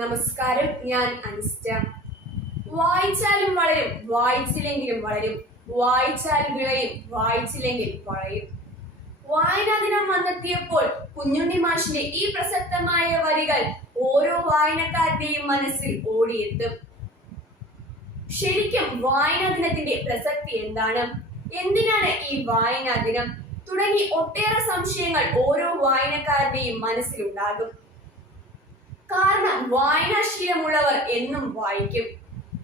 നമസ്കാരം, ഞാൻ അനിസ്റ്റ. വായിച്ചാലും വളരും, വായിച്ചില്ലെങ്കിലും വളരും, വായിച്ചാൽ വിളയും, വായിച്ചില്ലെങ്കിൽ വളയും. വായനാ ദിനം വന്നെത്തിയപ്പോൾ കുഞ്ഞുണ്ണി മാഷിന്റെ ഈ പ്രസക്തമായ വരികൾ ഓരോ വായനക്കാരുടെയും മനസ്സിൽ ഓടിയെത്തും. ശരിക്കും വായനാ ദിനത്തിന്റെ പ്രസക്തി എന്താണ്? എന്തിനാണ് ഈ വായനാ ദിനം? തുടങ്ങി ഒട്ടേറെ സംശയങ്ങൾ ഓരോ വായനക്കാരുടെയും മനസ്സിലുണ്ടാകും. കാരണം വായനാശീലമുള്ളവർ എന്നും വായിക്കും.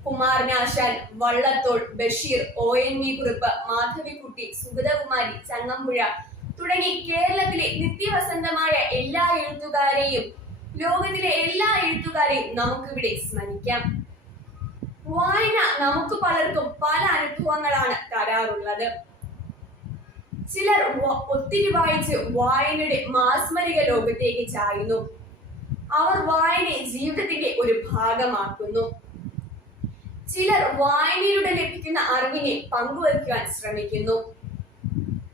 കുമാരനാശാൻ, വള്ളത്തോൾ, ബഷീർ, ONV കുറുപ്പ്, മാധവിക്കുട്ടി, സുഗതകുമാരി, ചങ്ങമ്പുഴ തുടങ്ങി കേരളത്തിലെ നിത്യവസന്തമായ എല്ലാ എഴുത്തുകാരെയും ലോകത്തിലെ എല്ലാ എഴുത്തുകാരെയും നമുക്കിവിടെ സ്മരിക്കാം. വായന നമുക്ക് പലർക്കും പല അനുഭവങ്ങളാണ് തരാറുള്ളത്. ചിലർ ഒത്തിരി വായിച്ച് വായനയുടെ മാസ്മരിക ലോകത്തേക്ക് ചായുന്നു. അവർ വായനയെ ജീവിതത്തിന്റെ ഒരു ഭാഗമാക്കുന്നു. ചിലർ വായനയിലൂടെ ലഭിക്കുന്ന അറിവിനെ പങ്കുവയ്ക്കുവാൻ ശ്രമിക്കുന്നു.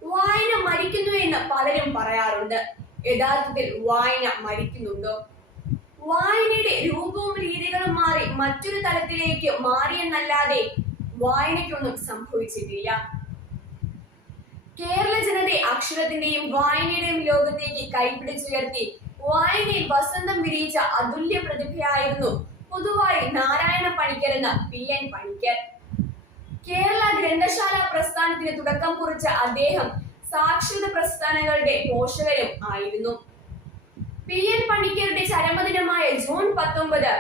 വായന മരിക്കുന്നു എന്ന് പലരും പറയാറുണ്ട്. യഥാർത്ഥത്തിൽ വായന മരിക്കുന്നുണ്ടോ? വായനയുടെ രൂപവും രീതികളും മാറി മറ്റൊരു തലത്തിലേക്ക് മാറിയെന്നല്ലാതെ വായനയ്ക്കൊന്നും സംഭവിച്ചിട്ടില്ല. കേരള ജനതയെ അക്ഷരത്തിന്റെയും വായനയുടെയും ലോകത്തേക്ക് കൈപിടിച്ചുയർത്തി വായനയിൽ വസന്തം വിരിയിച്ച അതുല്യ പ്രതിഭയായിരുന്നു പൊതുവായി നാരായണ പണിക്കർ എന്ന PN പണിക്കർ. കേരള ഗ്രന്ഥശാല പ്രസ്ഥാനത്തിന് തുടക്കം കുറിച്ച അദ്ദേഹം സാക്ഷരത പ്രസ്ഥാനങ്ങളുടെ പോഷകരും ആയിരുന്നു. PN പണിക്കരുടെ ചരമദിനമായ ജൂൺ 19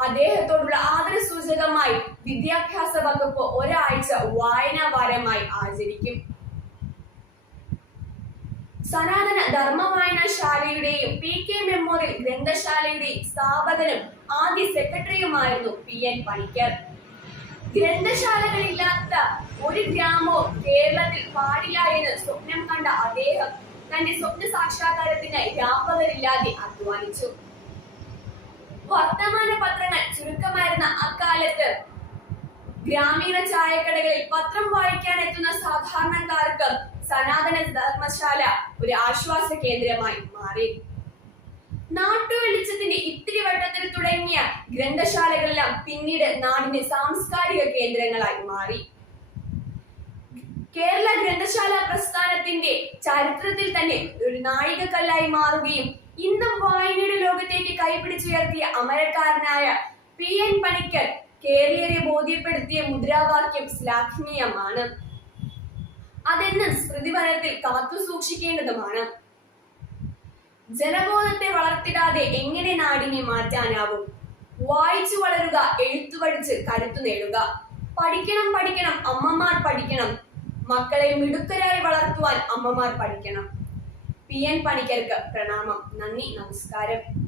അദ്ദേഹത്തോടുള്ള ആദരസൂചകമായി വിദ്യാഭ്യാസ വകുപ്പ് ഒരാഴ്ച വായനാ വാരമായി ആചരിക്കും. സനാതന ധർമ്മ വായനശാലയുടെയും PK മെമ്മോറിയൽ ഗ്രന്ഥശാലയുടെയും സ്ഥാപകനും ആദ്യ സെക്രട്ടറിയുമായിരുന്നു PN പണിക്കർ. ഗ്രന്ഥശാലകളില്ലാത്ത ഒരു ഗ്രാമവും കേരളത്തിൽ പാടില്ല എന്ന് സ്വപ്നം കണ്ട അദ്ദേഹം തന്റെ സ്വപ്ന സാക്ഷാത്കാരത്തിനായി രാപ്പകലില്ലാതെ അധ്വാനിച്ചു. വർത്തമാന പത്രങ്ങൾ ചുരുക്കമായിരുന്ന അക്കാലത്ത് ഗ്രാമീണ ചായക്കടകളിൽ പത്രം വായിക്കാൻ എത്തുന്ന സാധാരണക്കാർക്ക് സനാതന ധർമ്മശാല ഒരു ആശ്വാസ കേന്ദ്രമായി മാറി. നാട്ടുവെളിച്ചത്തിന്റെ ഇത്തിരി വട്ടത്തിൽ തുടങ്ങിയ ഗ്രന്ഥശാലകളെല്ലാം പിന്നീട് നാടിന്റെ സാംസ്കാരിക കേന്ദ്രങ്ങളായി മാറി. കേരള ഗ്രന്ഥശാല പ്രസ്ഥാനത്തിന്റെ ചരിത്രത്തിൽ തന്നെ ഒരു നാഴികക്കല്ലായി മാറുകയും ഇന്നും വായനയുടെ ലോകത്തേക്ക് കൈപിടിച്ചുയർത്തിയ അമരക്കാരനായ PN പണിക്കർ കേരളീയരെ ബോധ്യപ്പെടുത്തിയ മുദ്രാവാക്യം ശ്ലാഘനീയമാണ്. അതെന്നും സ്മൃതിവനത്തിൽ കാത്തു സൂക്ഷിക്കേണ്ടതുമാണ്. ജനബോധത്തെ വളർത്തിടാതെ എങ്ങനെ നാടിനെ മാറ്റാനാവും? വായിച്ചു വളരുക, എഴുത്തു പഠിച്ച് കരുത്തു നേടുക. പഠിക്കണം പഠിക്കണം, അമ്മമാർ പഠിക്കണം. മക്കളെ മിടുക്കരായി വളർത്തുവാൻ അമ്മമാർ പഠിക്കണം. PN പണിക്കർക്ക് പ്രണാമം. നന്ദി, നമസ്കാരം.